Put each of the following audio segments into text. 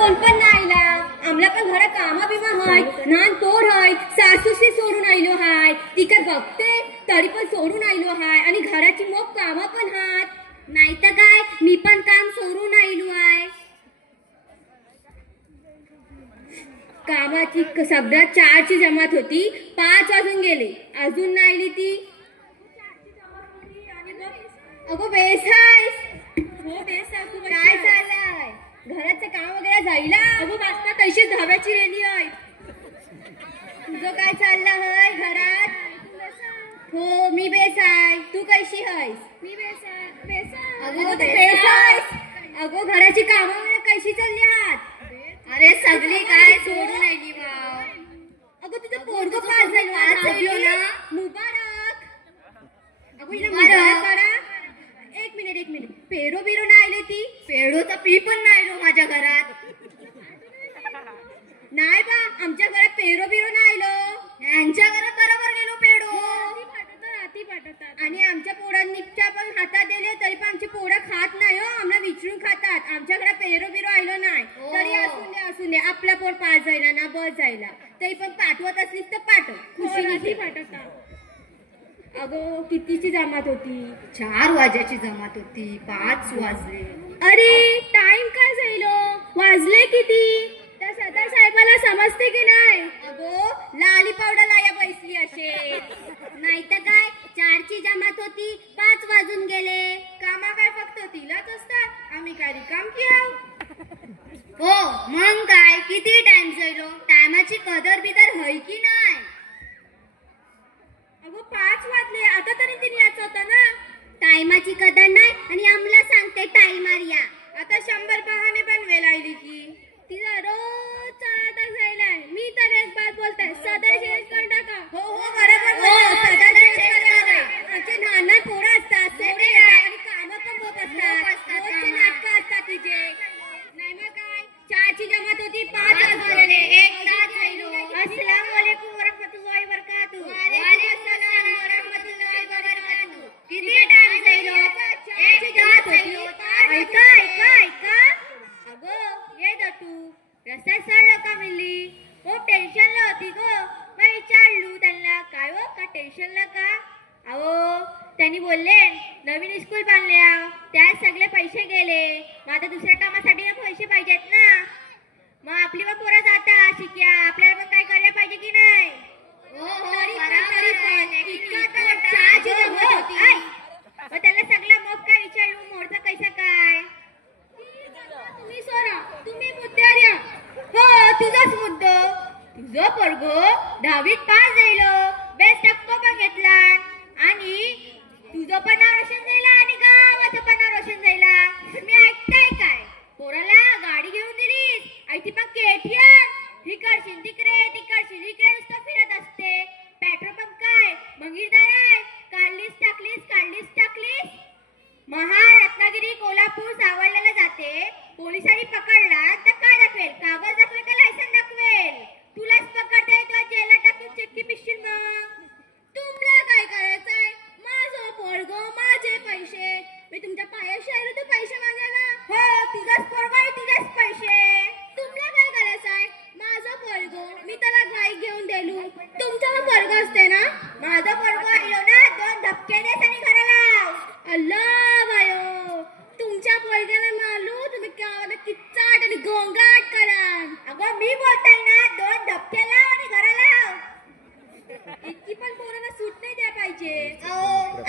कोण पण नाही आला आमला पण घरात कामा बिमा हाय नान तोड हाय सासूशी सोडून आयलो हाय ती काय बघते तरी पण सोडून आयलो हाय आणि घराची मोप कामा पण हात नाही तर काय मी पण काम सोडून आयलो आहे कामाची सगळ्यात 4ची जमात होती 5 वाजून गेले अजून नाही आली ती अगो बेस आहेस हो बेस आहे तू काय चाललंय घराचं काम वगैरे जायला अगो वाजता तशीच धाब्याची रेली आहे तुझं काय चाललं हय घरात हो मी बेस आहे तू कशी आहेस मी बेस आहे अगो तू बेस आहेस अगो घराची कामं वगैरे कशी चालली आहात अरे सगळी काय सोडून आली भाव अगो तुझं पोरग पास झालं ना मुबारक अगो हिला मुबारक करा एक मिनिट पेरो बिरो नाही आली ती पेरो तर पी पण नाही आलो माझ्या घरात नाही बा आमच्या घरात पेरो बिरो नाही आलो यांच्या घरात बरोबर गेलो पेडो हाती पाठवतात आणि आमच्या पोरांच्या पण हातात दिले तरी पण आमची पोरं खात नाही हो आम्हाला विचारून खातात आमच्या घरात पेरो बिरो आलो नाही तरी असून दे आपला पोर पास जायला ना बस जायला तरी पण पाठवत असलीस तर पाठव खुशीने पाठवतात अगो कितीची जमात होती 4 वाजेची जमात होती 5 वाजले अरे टाइम काय झालो वाजले किती त्या सदा साहेबाला समजते की नाही अगो लाली पावडर लाया बैसली असे नाही तर काय 4ची जमात होती 5 वाजून गेले कामा काय फक्त तिलाच असतात आम्ही काय रिकाम केलं हो मग काय किती टाइम झालो टायमाची कदर बिदर होय की नाही अगो 5 वाजले आता तरी तिने याच होता ना टायमाची कदर नाही आणि आम्हाला सांगते टाइमर या आता 100 बहाने बनवेल आली की तिला रोज चालता जायला मी तर एक बात बोलताय सदा शेअर कर टाका हो बरोबर आमचे नाना पोरं असतात सोडे आणि कामं पण खूप असतात रोजचे नाटकं असतात तिचे नाही मग काय 4ची जमात होती 5 वाजले एक तास झालो अस्सलाम वालेकुम वरहमतुल्लाहि वबरकातुहू वालेकुम वरहमतुल्लाहि वबरकातुहू किती टाइम झालो 4ची जमात होती ऐका अगो ये दटू रस्त्यात सळलं का मिळली हो टेन्शनला होती गो मग विचारलू त्यांना काय हो का टेन्शनला का अहो त्यांनी बोलले नवीन स्कूल बांधल्या त्यात सगळे पैसे गेले मग आता दुसऱ्या कामासाठी ना पैसे पाहिजेत ना मग आपली पण पोरं जाता शिक्या आपल्याला पण काय करायला पाहिजे की नाही मग त्याला सगळा मग काय विचारलू मोडचा कैसा काय तुम्ही सोरा तुम्ही मुद्द्यावर या हो तुझाच मुद्दो तुझं पोरगो 10वीत पास झालो बेस्ट टक्को पण घेतला आणि तुझं पण नाव रोशन झाला आणि गावाचं पण नाव रोशन झाला मी ऐकताय काय पोराला गाडी घेऊन दिलीस आई ती पण केटीएम तिकडशील तिकडे नुसतं फिरत असते पेट्रोल पंप काय भंगीरदार आहे काढलीस टाकलीस रत्नागिरी कोल्हापूर सावळल्याला जाते पोलिसांनी पकडला तर काय दाखवेल कागद दाखवेल का लायसन दाखवेल तुलाच पकडते तुला जेला टाकून चिठ्ठी पिशील मग तुम्हाला काय करायचंय माझं पोरगो माझे पैसे मी तुमच्या पायाशी आलो तर पैसे मागायला हो तुझाच पोरगो आणि तुझेच पैसे तुम्हाला काय करायचंय माझं पोरगो मी त्याला गाय घेऊन दिलू तुमचा पोरगो असते ना माझं पोरगो आलो ना 2 धपके देस आणि घराला अल्लाह बायो तुमच्या पोरग्याला मालू तुम्ही गावाला किच्चाट आणि गोंगाट करा अगं मी बोलताय ना 2 धपके लाव आणि घराला इतकी पण पोरांना सूट नाही द्या पाहिजे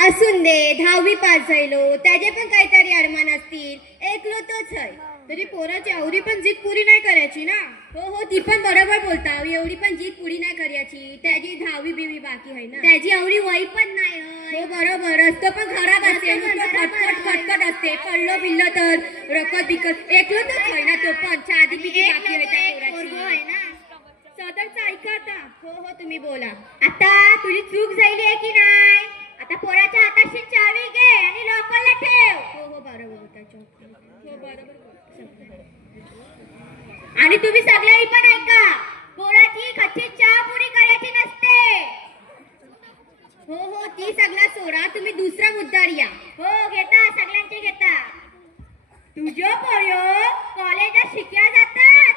असून दे 10वी पास झालो त्याचे पण काहीतरी अरमान असतील एकलो तोच आहे तरी पोराची एवढी पण जीत पुरी नाही करायची ना हो ती पण बरोबर बोलता एवढी पण जीत पुरी नाही करायची त्याची 10वी बिवी बाकी आहे ना त्याची एवढी वय पण नाही हो बरोबर असतं पण खराब असते खटखट असते पडलो बिल्लो तर रकत बिकत एकलो तर आहे ना तो पण चादी बिकी बाकी आहे त्या पोराची ना सदरचं ऐका आता हो तुम्ही बोला आता तुझी चूक झाली आहे की नाही आता पोराच्या हाताशी चावी घे आणि लॉकरला ठेव हो बरोबर हो बरोबर आणि तुम्ही सगळ्यांनी पण ऐका पोराची खच्ची चहा पुरी करायची नसते हो ती सगळा सोडा तुम्ही दुसरा मुद्दार या हो घेता सगळ्यांचे घेता तुझ्यो पोयो कॉलेजात शिकया जातात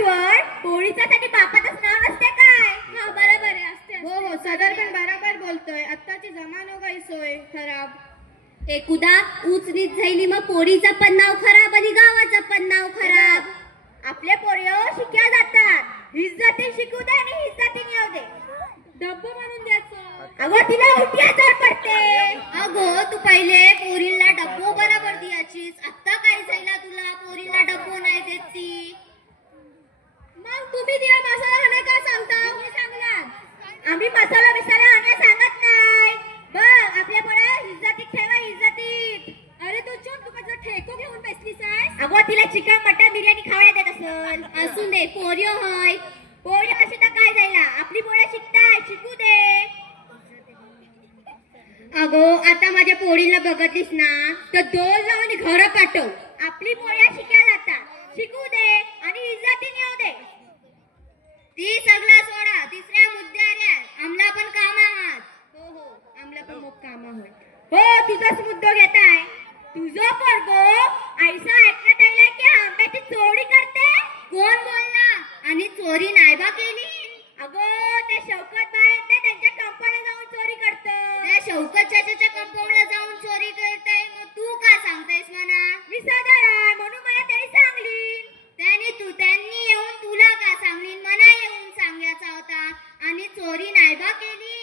आठवण पोळीच्यासाठी बापाचंच नाव नसते काय? हा बरोबर आहे असते हो हो सदर पण बरोबर बोलतोय. आत्ताची जमानो काही सोय खराब. एकुदा ऊच नीच झाली मग पोरीचं पण नाव खराब आणि गावाचं पण नाव खराब. आपले पोरियो शिक्या जातात. हिज्जती शिकू दे आणि हिज्जती येऊ दे. डब्बू म्हणून द्यायचं. अगं तिला उलटी आजार पडते. अगो तू पहिले पोरीला डब्बो बरोबर द्यायचीस. आता काय झाला तुला पोरीला डब्बो नाही देती. मग तुम्ही तिला मसाला हाणे काय सांगता? मी सांगणार. आम्ही मसाला बिसाला हाणे सांगत नाही. बघ आपल्या पोळ्या हिज्जतीत ठेवा हिज्जतीत. अरे तू चुप तू कसं ठेको घेऊन बसलीस आहेस? अगो तिला चिकन मटन बिर्याणी खावायला देत असल. असून दे पोरियो होय. पोळी अशी तर काय जायला आपली पोळ्या शिकताय शिकू दे. अगो आता माझ्या पोरीला बघतलीस ना तर दोन लावून घर पाठव. आपली पोळ्या शिकायला जातात शिकू दे आणि इज्जतीने येऊ दे. ती सगळा सोडा. तिसऱ्या मुद्द्यावर आमला पण काम आहात. हो हो आमला पण मोक काम होय. हो तुझाच मुद्दा घेताय. तुझं पोरगो ऐसा ऐकण्यात आलंय की आंब्याची चोरी करते. कोण बोलला? आणि चोरी नाही बा केली. अगो ते शौकत बाय आहेत ना त्यांच्या कंपनीला जाऊन चोरी करतं. त्या शौकत चाचाच्या कंपाऊंडला जाऊन चोरी करताय. मग तू का सांगतायस म्हणा? मी सदर आहे म्हणून मला तरी सांगली. त्यांनी येऊन तुला का सांगलीन? मला येऊन सांगायचा होता. आणि चोरी नाही बा केली.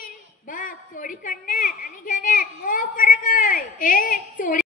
बघ चोरी करण्यात आणि घेण्यात मोठ फरक आहे. ए चोरी